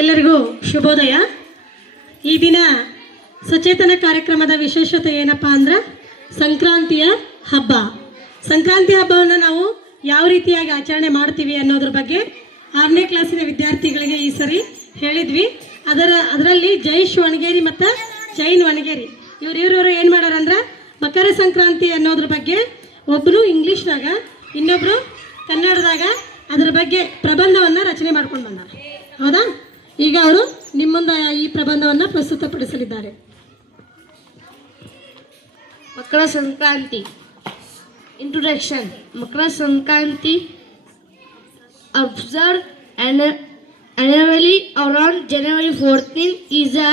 ಎಲ್ಲರಿಗೂ ಶುಭೋದಯ. ಈ ದಿನ ಸಚೇತನ ಕಾರ್ಯಕ್ರಮದ ವಿಶೇಷತೆ ಏನಪ್ಪಾ ಅಂದ್ರೆ ಸಂಕ್ರಾಂತಿಯ ಹಬ್ಬ. ಸಂಕ್ರಾಂತಿ ಹಬ್ಬವನ್ನು ನಾವು ಯಾವ ರೀತಿಯಾಗಿ ಆಚರಣೆ ಮಾಡ್ತೀವಿ ಅನ್ನೋದ್ರ ಬಗ್ಗೆ 6ನೇ ಕ್ಲಾಸಿನ ವಿದ್ಯಾರ್ಥಿಗಳಿಗೆ ಈ ಸರಿ ಹೇಳಿದ್ವಿ. ಅದರಲ್ಲಿ ಜೈಶ್ ವಣಗೇರಿ ಮತ್ತು ಜೈನ್ ವಣಗೇರಿ ಇವರು ಏನು ಮಾಡ್ಯಾರಂದ್ರೆ ಮಕರ ಸಂಕ್ರಾಂತಿ ಅನ್ನೋದ್ರ ಬಗ್ಗೆ ಒಬ್ಬರು ಇಂಗ್ಲೀಷ್ನಾಗ ಇನ್ನೊಬ್ಬರು ಕನ್ನಡದಾಗ ಅದರ ಬಗ್ಗೆ ಪ್ರಬಂಧವನ್ನು ರಚನೆ ಮಾಡ್ಕೊಂಡು ಬಂದಾರ. ಹೌದಾ? ಈಗ ಅವರು ನಿಮ್ಮ ಮುಂದೆ ಈ ಪ್ರಬಂಧವನ್ನು ಪ್ರಸ್ತುತಪಡಿಸಲಿದ್ದಾರೆ. ಮಕರ Sankranti. Introduction. Makara Sankranti observed annually around January 14th is a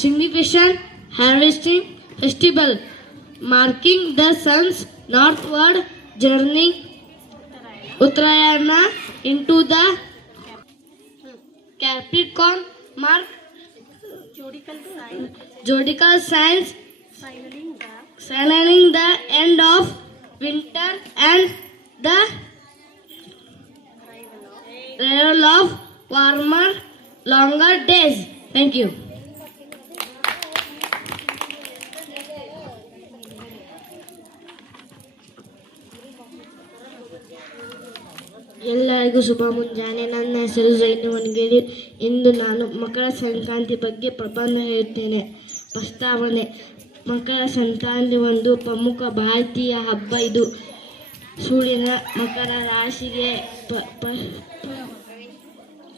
significant harvesting festival marking the sun's northward journey Uttarayana into the Capricorn mark zodiacal signs signaling the end of winter and the arrival of warmer, longer days. Thank you. ಎಲ್ಲರಿಗೂ ಶುಭ ಮುಂಜಾನೆ. ನನ್ನ ಹೆಸರು ಜೈನ್ ವಣಗೇರಿ. ಇಂದು ನಾನು ಮಕರ ಸಂಕ್ರಾಂತಿ ಬಗ್ಗೆ ಪ್ರಬಂಧ ಹೇಳುತ್ತೇನೆ. ಪ್ರಸ್ತಾವನೆ. ಮಕರ ಸಂಕ್ರಾಂತಿ ಒಂದು ಪ್ರಮುಖ ಭಾರತೀಯ ಹಬ್ಬ. ಇದು ಸೂರ್ಯನ ಮಕರ ರಾಶಿಗೆ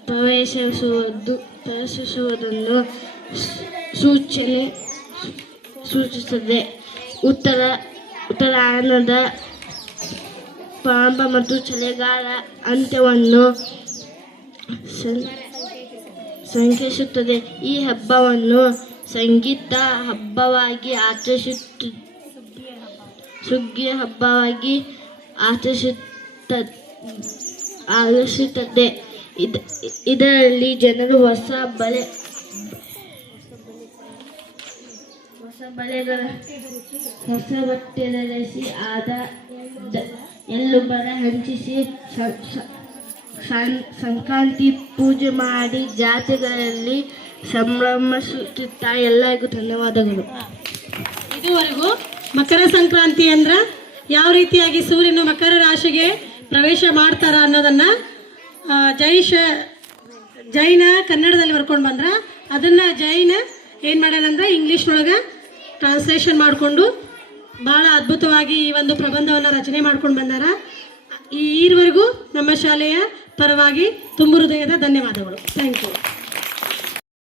ಪ್ರವೇಶಿಸುವುದನ್ನು ಸೂಚಿಸುತ್ತದೆ. ಉತ್ತರಾಯಣದ ಪ್ರಾರಂಭ ಮತ್ತು ಚಳಿಗಾಲ ಅಂತ್ಯವನ್ನು ಸಂಕೇತಿಸುತ್ತದೆ. ಈ ಹಬ್ಬವನ್ನು ಸಂಗೀತ ಹಬ್ಬವಾಗಿ ಸುಗ್ಗಿ ಹಬ್ಬವಾಗಿ ಆಚರಿಸುತ್ತದೆ. ಇದರಲ್ಲಿ ಜನರು ಹೊಸ ಬಟ್ಟೆ ಧರಿಸಿ ಎಳ್ಳು ಬರ ಹಂಚಿಸಿ ಸಂಕ್ರಾಂತಿ ಪೂಜೆ ಮಾಡಿ ಜಾತ್ರೆಗಳಲ್ಲಿ ಸಂಭ್ರಮಿಸುತ್ತಾರೆ. ಎಲ್ಲರಿಗೂ ಧನ್ಯವಾದಗಳು. ಇದುವರೆಗೂ ಮಕರ ಸಂಕ್ರಾಂತಿ ಅಂದ್ರೆ ಯಾವ ರೀತಿಯಾಗಿ ಸೂರ್ಯನು ಮಕರ ರಾಶಿಗೆ ಪ್ರವೇಶ ಮಾಡ್ತಾರ ಅನ್ನೋದನ್ನ ಜೈನ ಕನ್ನಡದಲ್ಲಿ ಬರ್ಕೊಂಡು ಬಂದ್ರ ಅದನ್ನ ಜೈನ ಏನು ಮಾಡ್ಯಾನಂದ್ರೆ ಇಂಗ್ಲೀಷ್ನೊಳಗೆ ಟ್ರಾನ್ಸ್ಲೇಷನ್ ಮಾಡಿಕೊಂಡು ಭಾಳ ಅದ್ಭುತವಾಗಿ ಈ ಒಂದು ಪ್ರಬಂಧವನ್ನು ರಚನೆ ಮಾಡ್ಕೊಂಡು ಬಂದಾರ. ಈವರೆಗೂ ನಮ್ಮ ಶಾಲೆಯ ಪರವಾಗಿ ತುಂಬು ಹೃದಯದ ಧನ್ಯವಾದಗಳು. Thank you.